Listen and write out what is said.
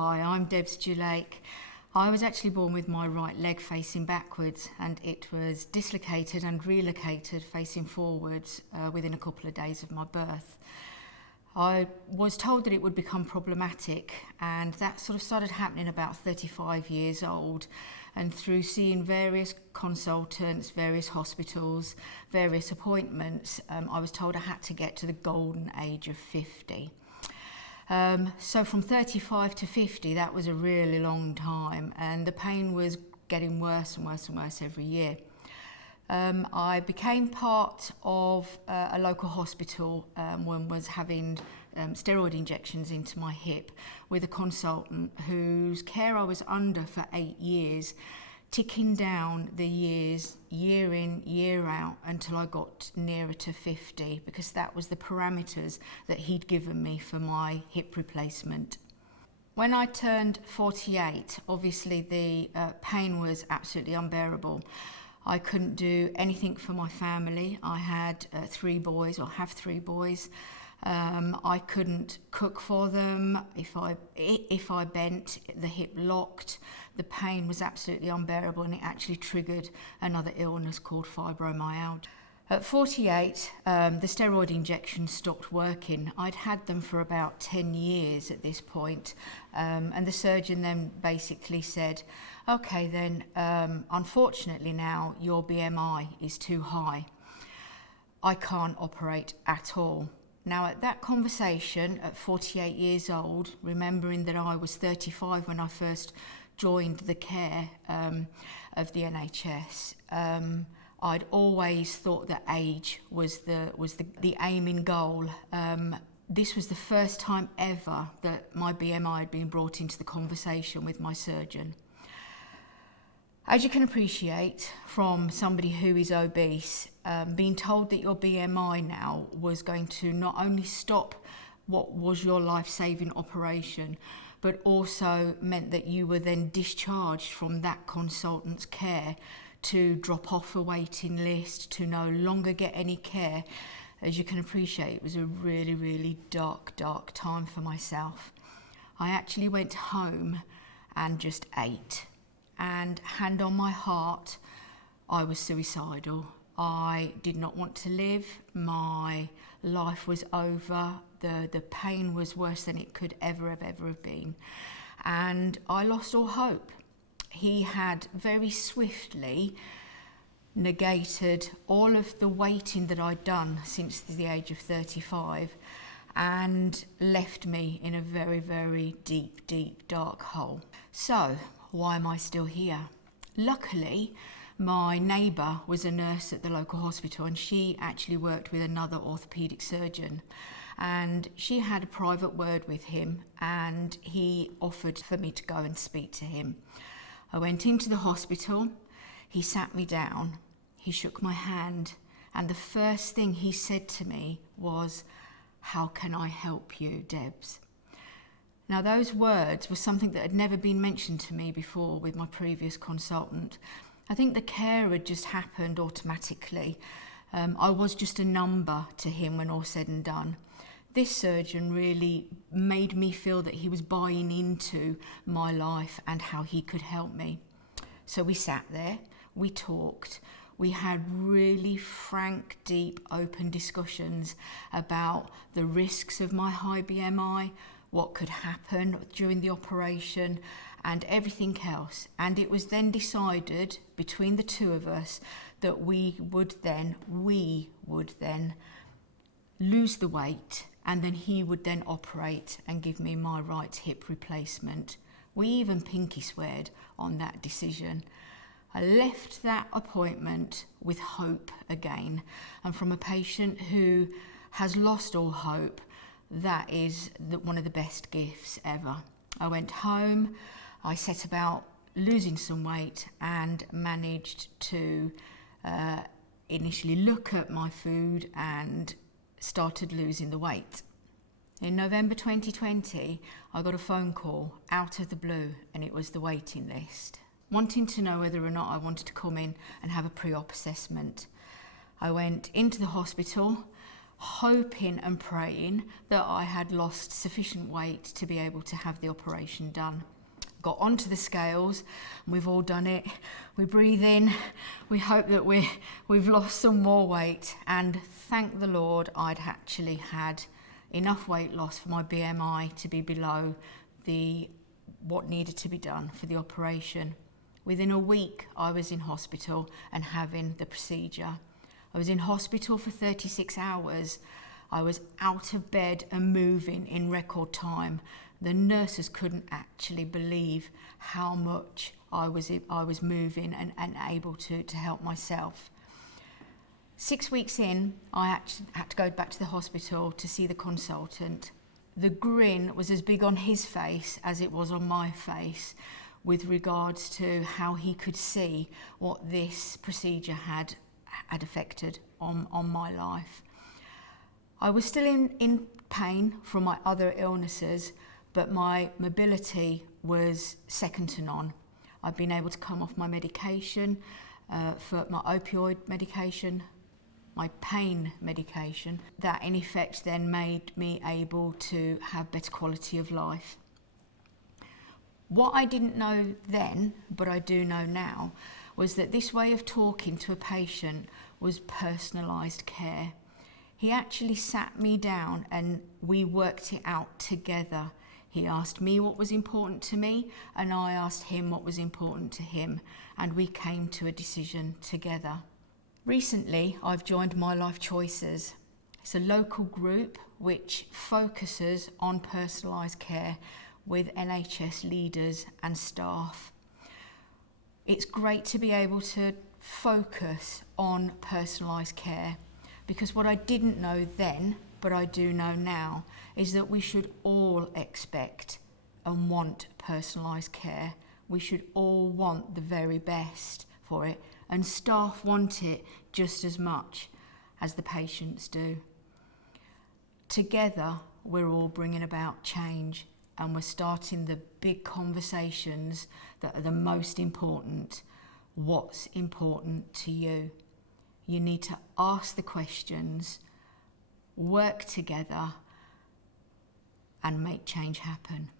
Hi, I'm Debra. I was actually born with my right leg facing backwards, and it was dislocated and relocated facing forwards within a couple of days of my birth. I was told that it would become problematic, and that sort of started happening about 35 years old. And through seeing various consultants, various hospitals, various appointments, I was told I had to get to the golden age of 50. So from 35 to 50, that was a really long time, and the pain was getting worse and worse and worse every year. I became part of a local hospital when I was having steroid injections into my hip with a consultant whose care I was under for 8 years, ticking down the years, year in, year out, until I got nearer to 50, because that was the parameters that he'd given me for my hip replacement. When I turned 48, obviously the pain was absolutely unbearable. I couldn't do anything for my family. I had 3 boys, or have 3 boys. I couldn't cook for them. If I bent, the hip locked. The pain was absolutely unbearable, and it actually triggered another illness called fibromyalgia. At 48, the steroid injections stopped working. I'd had them for about 10 years at this point, and the surgeon then basically said, okay then, unfortunately now your BMI is too high. I can't operate at all. Now at that conversation at 48 years old, remembering that I was 35 when I first joined the care of the NHS, I'd always thought that age was the aiming goal. This was the first time ever that my BMI had been brought into the conversation with my surgeon. As you can appreciate from somebody who is obese, being told that your BMI now was going to not only stop what was your life-saving operation, but also meant that you were then discharged from that consultant's care to drop off a waiting list, to no longer get any care. As you can appreciate, it was a really, really dark time for myself. I actually went home and just ate. And hand on my heart, I was suicidal. I did not want to live. My life was over. The pain was worse than it could ever have been. And I lost all hope. He had very swiftly negated all of the waiting that I'd done since the age of 35 and left me in a very, very deep, dark hole. So, why am I still here? Luckily, my neighbour was a nurse at the local hospital, and she actually worked with another orthopaedic surgeon, and she had a private word with him, and he offered for me to go and speak to him. I went into the hospital, he sat me down, he shook my hand, and the first thing he said to me was, "How can I help you, Debs?" Now those words were something that had never been mentioned to me before with my previous consultant. I think the care had just happened automatically. I was just a number to him when all said and done. This surgeon really made me feel that he was buying into my life and how he could help me. So we sat there, we talked, we had really frank, deep, open discussions about the risks of my high BMI, what could happen during the operation, and everything else. And it was then decided between the two of us that we would then lose the weight, and then he would then operate and give me my right hip replacement. We even pinky sweared on that decision. I left that appointment with hope again, and from a patient who has lost all hope, that is one of the best gifts ever. I went home, I set about losing some weight and managed to initially look at my food and started losing the weight. In November 2020, I got a phone call out of the blue, and it was the waiting list, wanting to know whether or not I wanted to come in and have a pre-op assessment. I went into the hospital. hoping and praying that I had lost sufficient weight to be able to have the operation done. Got onto the scales, and we've all done it. We breathe in, we hope that we've lost some more weight, and thank the Lord I'd actually had enough weight loss for my BMI to be below what needed to be done for the operation. Within a week I was in hospital and having the procedure. I was in hospital for 36 hours. I was out of bed and moving in record time. The nurses couldn't actually believe how much I was moving and able to help myself. 6 weeks in, I actually had to go back to the hospital to see the consultant. The grin was as big on his face as it was on my face with regards to how he could see what this procedure had affected on my life. I was still in pain from my other illnesses, but my mobility was second to none. I've been able to come off my medication, for my opioid medication, my pain medication. That in effect then made me able to have better quality of life. What I didn't know then, but I do know now, was that this way of talking to a patient was personalised care. He actually sat me down and we worked it out together. He asked me what was important to me, and I asked him what was important to him, and we came to a decision together. Recently, I've joined My Life Choices. It's a local group which focuses on personalised care with NHS leaders and staff. It's great to be able to focus on personalised care, because what I didn't know then, but I do know now, is that we should all expect and want personalised care. We should all want the very best for it, and staff want it just as much as the patients do. Together, we're all bringing about change, and we're starting the big conversations that are the most important. What's important to you? You need to ask the questions, work together, and make change happen.